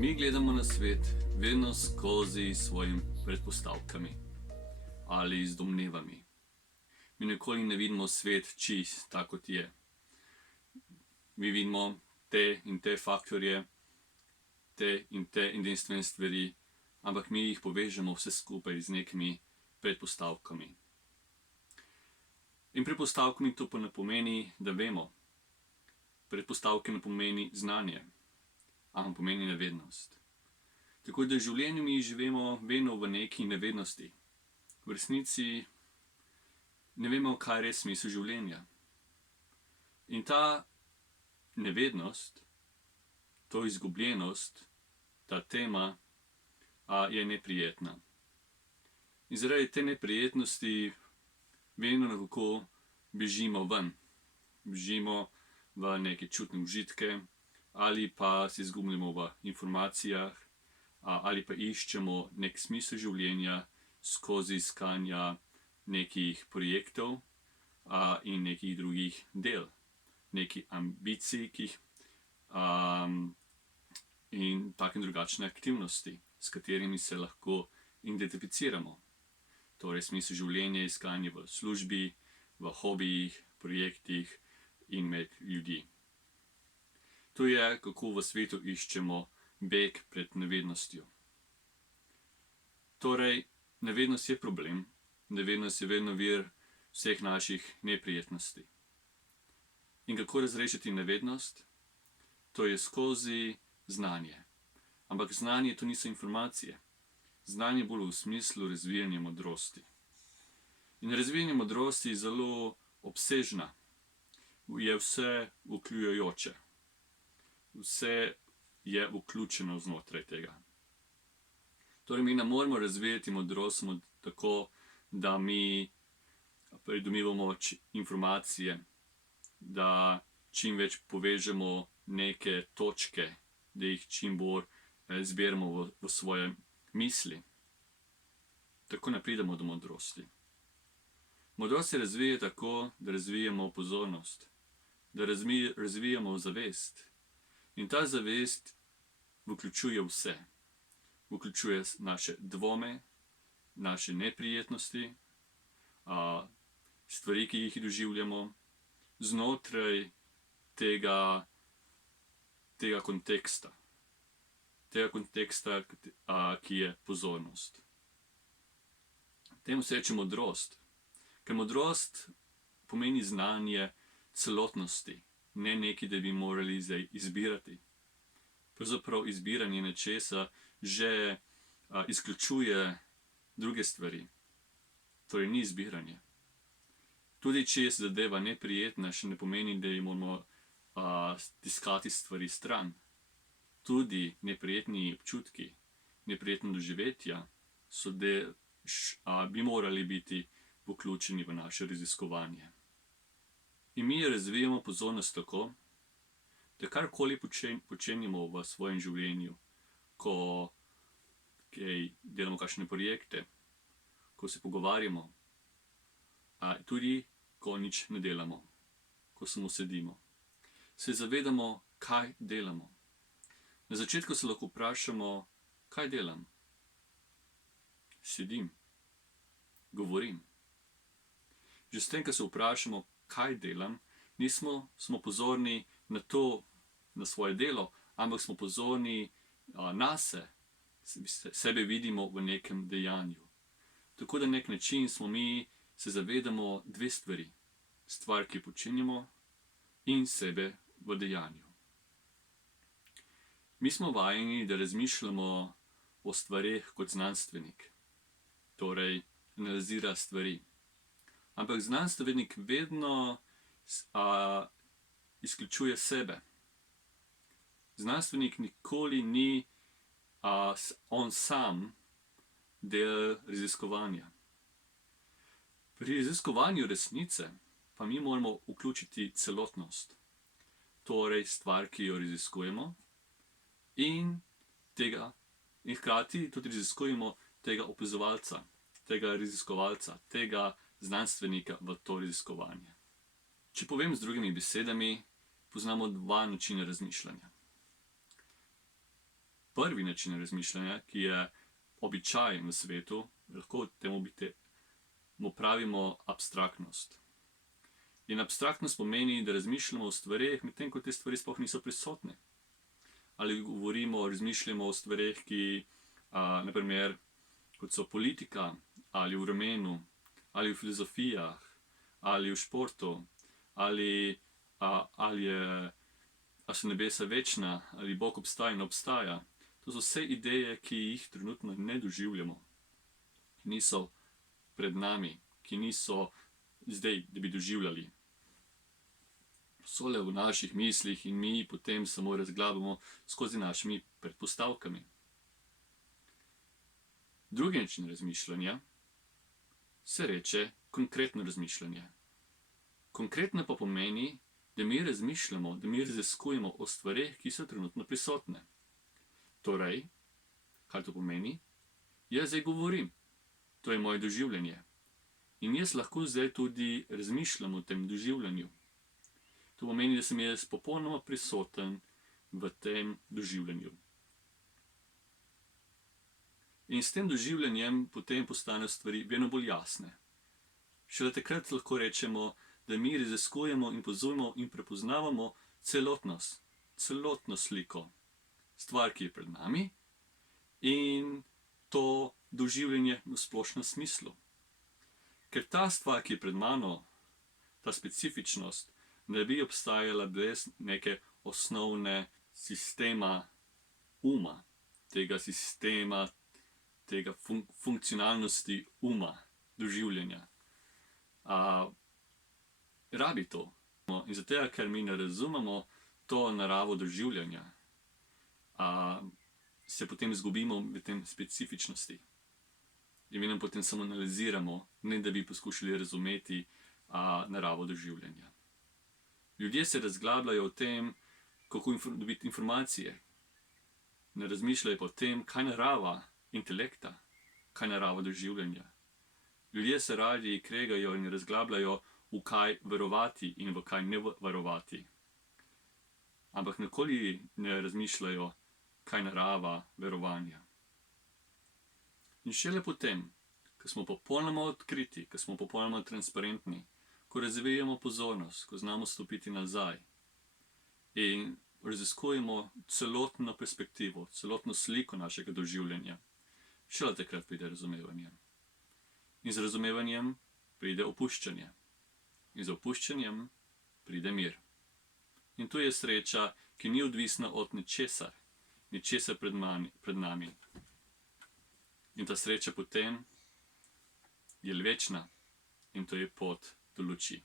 Mi gledamo na svet vedno skozi svojimi predpostavkami ali z domnevami. Mi nikoli ne vidimo svet čist tako, kot je. Mi vidimo te in te faktorje, te in te edinstvene stvari, ampak mi jih povežemo vse skupaj z nekimi predpostavkami. In predpostavkami to pa ne pomeni, da vemo. Predpostavke ne pomeni znanje, ampak pomeni nevednost. Tako da v življenju mi živimo vedno v neki nevednosti. V resnici ne vemo, kaj je res smisel življenja. In ta nevednost, to izgubljenost, ta tema je neprijetna. In zaradi te neprijetnosti vedno nekako bežimo ven. Bežimo v neke čutne užitke, ali pa se izgubljamo v informacijah, ali pa iščemo nek smisel življenja skozi iskanja nekih projektov in nekih drugih del, nekih ambicij, in take in drugačne aktivnosti, s katerimi se lahko identificiramo. Torej smisel življenja je iskanje v službi, v hobijih, projektih in med ljudi. To je, kako v svetu iščemo beg pred nevednostjo. Torej, nevednost je problem, nevednost je vedno vir vseh naših neprijetnosti. In kako razrešiti nevednost? To je skozi znanje. Ampak znanje to niso informacije. Znanje bolj v smislu razvijanja modrosti. In razvijanje modrosti je zelo obsežna, je vse vključujoče. Vse je vključeno znotraj tega. Torej, mi ne moremo razvijati modrost samo tako, da mi pridobivamo informacije, da čim več povežemo neke točke, da jih čim bolj zberemo v svoje misli. Tako ne pridemo do modrosti. Modrost se razvija tako, da razvijamo pozornost, da razvijamo zavest. In ta zavest vključuje vse. Vključuje naše dvome, naše neprijetnosti, stvari, ki jih doživljamo, znotraj tega konteksta. Tega konteksta, ki je pozornost. Temu se reče modrost. Ker modrost pomeni znanje celotnosti, ne nekaj, da bi morali zdaj izbirati. Pravzaprav izbiranje nečesa že izključuje druge stvari. Torej ni izbiranje. Tudi če je zadeva neprijetna, še ne pomeni, da ji moramo tiskati stvari stran. Tudi neprijetni občutki, neprijetna doživetja bi morali biti vključeni v naše raziskovanje. In mi razvijamo pozornost tako, da karkoli počenjamo v svojem življenju, ko delamo kakšne projekte, ko se pogovarjamo, tudi ko nič ne delamo, ko samo sedimo, se zavedamo, kaj delamo. Na začetku se lahko vprašamo, kaj delam? Sedim, govorim. Že s tem, ko se vprašamo, kaj delam, nismo samo pozorni na to, na svoje delo, ampak smo pozorni nase, sebe vidimo v nekem dejanju. Tako da na nek način se zavedamo dve stvari. Stvar, ki počenjamo, in sebe v dejanju. Mi smo vajeni, da razmišljamo o stvareh kot znanstvenik. Torej, analizira stvari. Ampak znanstvenik vedno izključuje sebe. Znanstvenik nikoli ni on sam del raziskovanja. Pri raziskovanju resnice pa mi moramo vključiti celotnost. Torej, stvar, ki jo raziskujemo, in hkrati tudi raziskujemo tega opazovalca, tega raziskovalca, tega znanstvenika v to raziskovanje. Če povem z drugimi besedami, poznamo dva načina razmišljanja. prvi način razmišljanja, ki je običajen v svetu, lahko mu pravimo abstraktnost. In abstraktnost pomeni, da razmišljamo o stvareh, medtem ko te stvari sploh niso prisotne. Ali razmišljamo o stvareh, ki, naprimer, kot so politika, ali v vremenu, ali v filozofijah, ali v športu, ali so nebesa večna, ali Bog obstaja in ne obstaja. To so vse ideje, ki jih trenutno ne doživljamo, ki niso pred nami, ki niso zdaj, da bi doživljali. So le v naših mislih in mi potem samo razglabamo skozi našimi predpostavkami. Drugi način razmišljanja se reče konkretno razmišljanje. Konkretno pa pomeni, da mi razmišljamo, da mi raziskujemo o stvareh, ki so trenutno prisotne. Torej, kaj to pomeni? Jaz zdaj govorim, to je moje doživljanje. In jaz lahko zdaj tudi razmišljam o tem doživljanju. To pomeni, da sem jaz popolnoma prisoten v tem doživljanju. In s tem doživljanjem potem postanejo stvari vedno bolj jasne. Šele takrat lahko rečemo, da mi raziskujemo in pozujemo in prepoznavamo celotno sliko. Stvar, ki je pred nami, in to doživljanje v splošnem smislu. Ker ta stvar, ki je pred mano, ta specifičnost, ne bi obstajala brez neke osnovne sistema uma, tega sistema, tega funkcionalnosti uma, doživljanja. Rabi to. In zato, ker mi ne razumemo to naravo doživljanja, se potem izgubimo v tem specifičnosti. In mi potem samo analiziramo, ne da bi poskušali razumeti naravo doživljanja. Ljudje se razglabljajo o tem, kako dobiti informacije. Ne razmišljajo pa o tem, kaj narava intelekta, kaj narava doživljanja. Ljudje se radi kregajo in razglabljajo, v kaj verovati in v kaj ne verovati. Ampak nikoli ne razmišljajo, kaj narava verovanja. In šele potem, ko smo popolnoma odkriti, ko smo popolnoma transparentni, ko razvijamo pozornost, ko znamo stopiti nazaj in raziskujemo celotno perspektivo, celotno sliko našega doživljanja, šele takrat pride razumevanje. In z razumevanjem pride opuščanje. In z opuščanjem pride mir. In to je sreča, ki ni odvisna od ničesar pred nami. In ta sreča potem je večna in to je pot do luči.